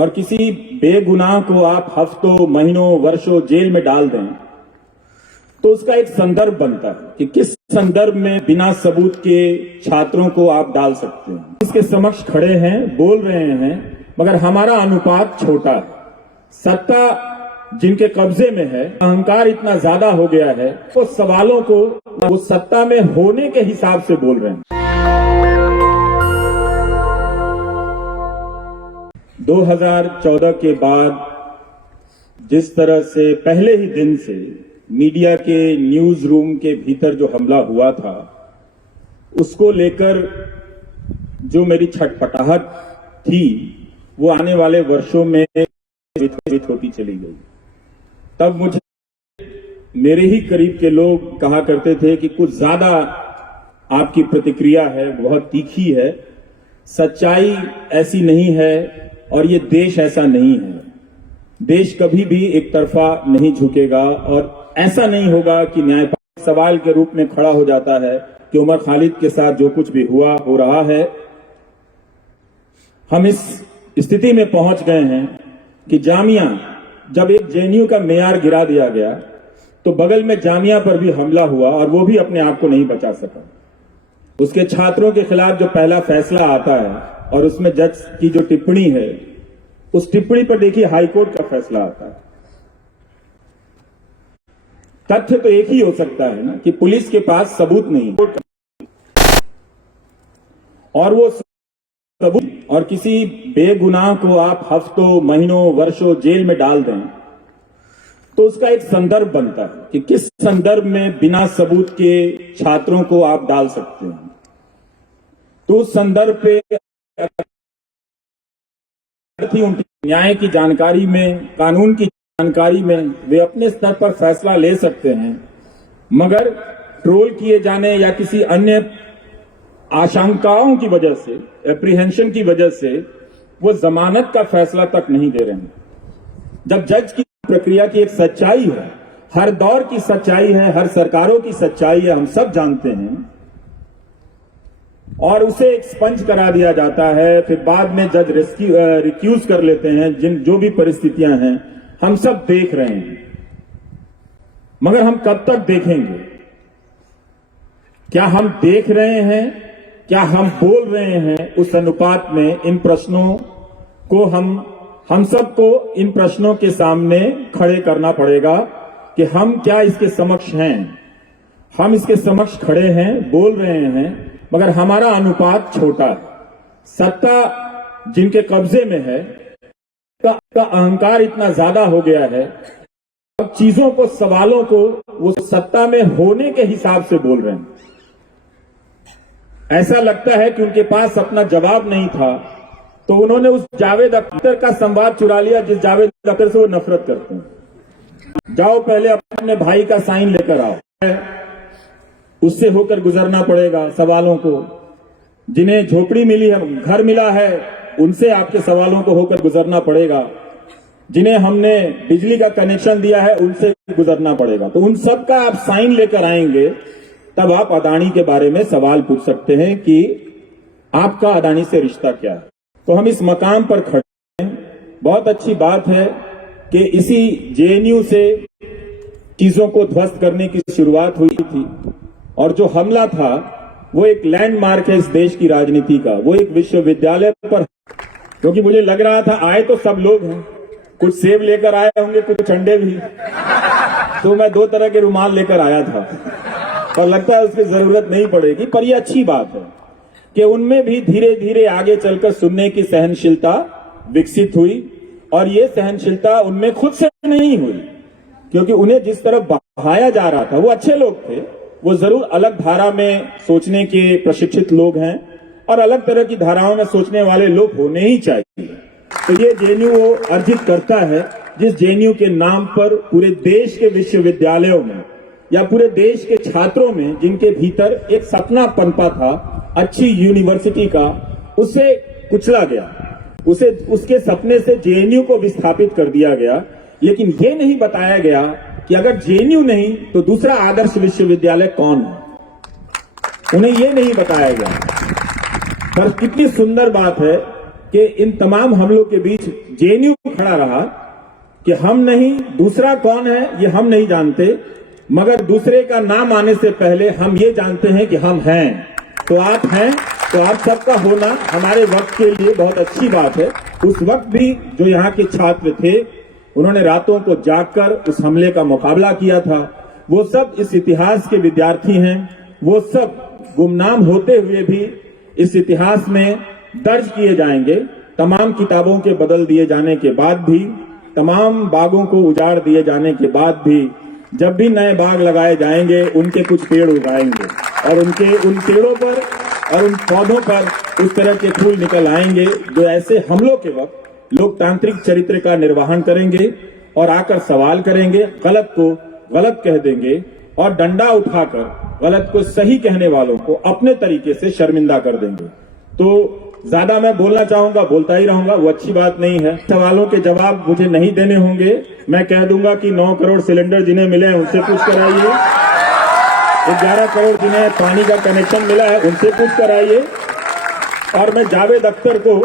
और किसी बेगुनाह को आप हफ्तों, महीनों, वर्षों जेल में डाल दें तो उसका एक संदर्भ बनता है कि किस संदर्भ में बिना सबूत के छात्रों को आप डाल सकते हैं। इसके समक्ष खड़े हैं, बोल रहे हैं, मगर हमारा अनुपात छोटा है। सत्ता जिनके कब्जे में है, अहंकार इतना ज्यादा हो गया है, तो सवालों को वो सत्ता में होने के हिसाब से बोल रहे हैं। 2014 के बाद जिस तरह से पहले ही दिन से मीडिया के न्यूज रूम के भीतर जो हमला हुआ था, उसको लेकर जो मेरी छटपटाहट थी वो आने वाले वर्षों में विकसित होती चली गई। तब मुझे मेरे ही करीब के लोग कहा करते थे कि कुछ ज्यादा आपकी प्रतिक्रिया है, बहुत तीखी है, सच्चाई ऐसी नहीं है और ये देश ऐसा नहीं है। देश कभी भी एक तरफा नहीं झुकेगा और ऐसा नहीं होगा कि न्यायपालिका सवाल के रूप में खड़ा हो जाता है कि उमर खालिद के साथ जो कुछ भी हुआ हो रहा है। हम इस स्थिति में पहुंच गए हैं कि जामिया, जब एक जेएनयू का मेयार गिरा दिया गया तो बगल में जामिया पर भी हमला हुआ और वो भी अपने आप को नहीं बचा सका। उसके छात्रों के खिलाफ जो पहला फैसला आता है और उसमें जज की जो टिप्पणी है, उस टिप्पणी पर देखिए हाईकोर्ट का फैसला आता है। तथ्य तो एक ही हो सकता है ना कि पुलिस के पास सबूत नहीं और वो सबूत और किसी बेगुनाह को आप हफ्तों, महीनों, वर्षों जेल में डाल दें तो उसका एक संदर्भ बनता है कि किस संदर्भ में बिना सबूत के छात्रों को आप डाल सकते हैं। तो उस संदर्भ पे उनकी न्याय की जानकारी में, कानून की जानकारी में वे अपने स्तर पर फैसला ले सकते हैं, मगर ट्रोल किए जाने या किसी अन्य आशंकाओं की वजह से, एप्रीहेंशन की वजह से वो जमानत का फैसला तक नहीं दे रहे हैं। जब जज की प्रक्रिया की एक सच्चाई है, हर दौर की सच्चाई है, हर सरकारों की सच्चाई है, हम सब जानते हैं, और उसे एक्सपंज करा दिया जाता है, फिर बाद में जज रिक्यूज कर लेते हैं। जो भी परिस्थितियां हैं हम सब देख रहे हैं, मगर हम कब तक देखेंगे? क्या हम देख रहे हैं? क्या हम बोल रहे हैं? उस अनुपात में इन प्रश्नों को हम सबको इन प्रश्नों के सामने खड़े करना पड़ेगा कि हम क्या इसके समक्ष हैं। हम इसके समक्ष खड़े हैं, बोल रहे हैं, मगर हमारा अनुपात छोटा है। सत्ता जिनके कब्जे में है, का अहंकार इतना ज्यादा हो गया है, अब चीजों को, सवालों को वो सत्ता में होने के हिसाब से बोल रहे हैं। ऐसा लगता है कि उनके पास अपना जवाब नहीं था, तो उन्होंने उस जावेद अख्तर का संवाद चुरा लिया जिस जावेद अख्तर से वो नफरत करते हैं। जाओ पहले अपने भाई का साइन लेकर आओ, उससे होकर गुजरना पड़ेगा सवालों को। जिन्हें झोपड़ी मिली है, घर मिला है, उनसे आपके सवालों को होकर गुजरना पड़ेगा। जिन्हें हमने बिजली का कनेक्शन दिया है, उनसे गुजरना पड़ेगा। तो उन सब का आप साइन लेकर आएंगे, तब आप अदानी के बारे में सवाल पूछ सकते हैं कि आपका अदानी से रिश्ता क्या है। तो हम इस मकाम पर खड़े हैं। बहुत अच्छी बात है कि इसी जेएनयू से चीजों को ध्वस्त करने की शुरुआत हुई थी, और जो हमला था वो एक लैंडमार्क है इस देश की राजनीति का। वो एक विश्वविद्यालय पर, क्योंकि मुझे लग रहा था आए तो सब लोग हैं, कुछ सेब लेकर आए होंगे, कुछ अंडे भी, तो मैं 2 तरह के रुमाल लेकर आया था, और लगता है उसकी जरूरत नहीं पड़ेगी। पर यह अच्छी बात है कि उनमें भी धीरे धीरे आगे चलकर सुनने की सहनशीलता विकसित हुई, और ये सहनशीलता उनमें खुद से नहीं हुई, क्योंकि उन्हें जिस तरह बहाया जा रहा था, वो अच्छे लोग थे, वो जरूर अलग धारा में सोचने के प्रशिक्षित लोग हैं और अलग तरह की धाराओं में सोचने वाले लोग होने ही चाहिए। तो ये जेएनयू वो अर्जित करता है जिस जेएनयू के नाम पर पूरे देश के विश्वविद्यालयों में या पूरे देश के छात्रों में, जिनके भीतर एक सपना पनपा था अच्छी यूनिवर्सिटी का, उसे कुचला गया, उसके सपने से जेएनयू को विस्थापित कर दिया गया। लेकिन ये नहीं बताया गया कि अगर जेएनयू नहीं तो दूसरा आदर्श विश्वविद्यालय कौन है। उन्हें ये नहीं बताया गया। पर कितनी सुंदर बात है कि इन तमाम हमलों के बीच जेएनयू खड़ा रहा कि हम नहीं, दूसरा कौन है ये हम नहीं जानते, मगर दूसरे का नाम आने से पहले हम ये जानते हैं कि हम हैं। तो आप हैं, तो आप सबका होना हमारे वक्त के लिए बहुत अच्छी बात है। उस वक्त भी जो यहाँ के छात्र थे, उन्होंने रातों को जागकर उस हमले का मुकाबला किया था। वो सब इस इतिहास के विद्यार्थी हैं। वो सब गुमनाम होते हुए भी इस इतिहास में दर्ज किए जाएंगे। तमाम किताबों के बदल दिए जाने के बाद भी, तमाम बागों को उजाड़ दिए जाने के बाद भी, जब भी नए बाग लगाए जाएंगे उनके कुछ पेड़ उगाएंगे और उनके उन पेड़ों पर और उन पौधों पर उस तरह के फूल निकल आएंगे जो ऐसे हमलों के वक्त लोकतांत्रिक चरित्र का निर्वहन करेंगे और आकर सवाल करेंगे, गलत को गलत कह देंगे और डंडा उठाकर गलत को सही कहने वालों को अपने तरीके से शर्मिंदा कर देंगे। तो ज्यादा मैं बोलना चाहूंगा, बोलता ही रहूंगा, वो अच्छी बात नहीं है। सवालों के जवाब मुझे नहीं देने होंगे। मैं कह दूंगा कि 9 करोड़ सिलेंडर जिन्हें मिले हैं उनसे पूछ कराइए, 11 करोड़ जिन्हें पानी का कनेक्शन मिला है उनसे पूछ कराइए। और मैं जावेद अख्तर को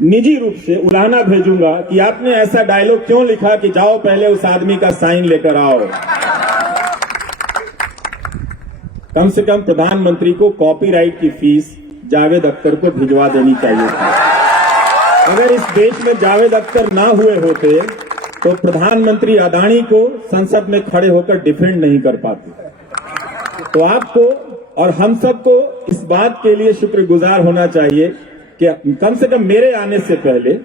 निजी रूप से उलाहना भेजूंगा कि आपने ऐसा डायलॉग क्यों लिखा कि जाओ पहले उस आदमी का साइन लेकर आओ। कम से कम प्रधानमंत्री को कॉपीराइट की फीस जावेद अख्तर को भिजवा देनी चाहिए थी। अगर इस देश में जावेद अख्तर ना हुए होते तो प्रधानमंत्री अदानी को संसद में खड़े होकर डिफेंड नहीं कर पाते। तो आपको और हम सबको इस बात के लिए शुक्रगुजार होना चाहिए कि कम से कम मेरे आने से पहले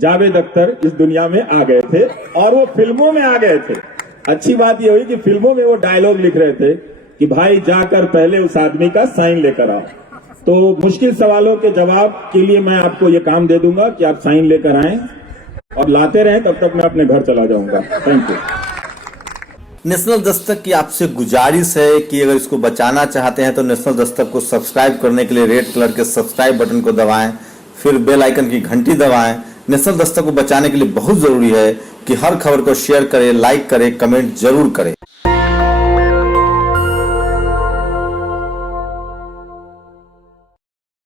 जावेद अख्तर इस दुनिया में आ गए थे और वो फिल्मों में आ गए थे। अच्छी बात ये हुई कि फिल्मों में वो डायलॉग लिख रहे थे कि भाई जाकर पहले उस आदमी का साइन लेकर आओ। तो मुश्किल सवालों के जवाब के लिए मैं आपको ये काम दे दूंगा कि आप साइन लेकर आएं और लाते रहें, तब तक मैं अपने घर चला जाऊंगा। Thank you. नेशनल दस्तक की आपसे गुजारिश है कि अगर इसको बचाना चाहते हैं तो नेशनल दस्तक को सब्सक्राइब करने के लिए रेड कलर के सब्सक्राइब बटन को दबाएं, फिर बेल आइकन की घंटी दबाएं। नेशनल दस्तक को बचाने के लिए बहुत जरूरी है कि हर खबर को शेयर करें, लाइक करें, कमेंट जरूर करें।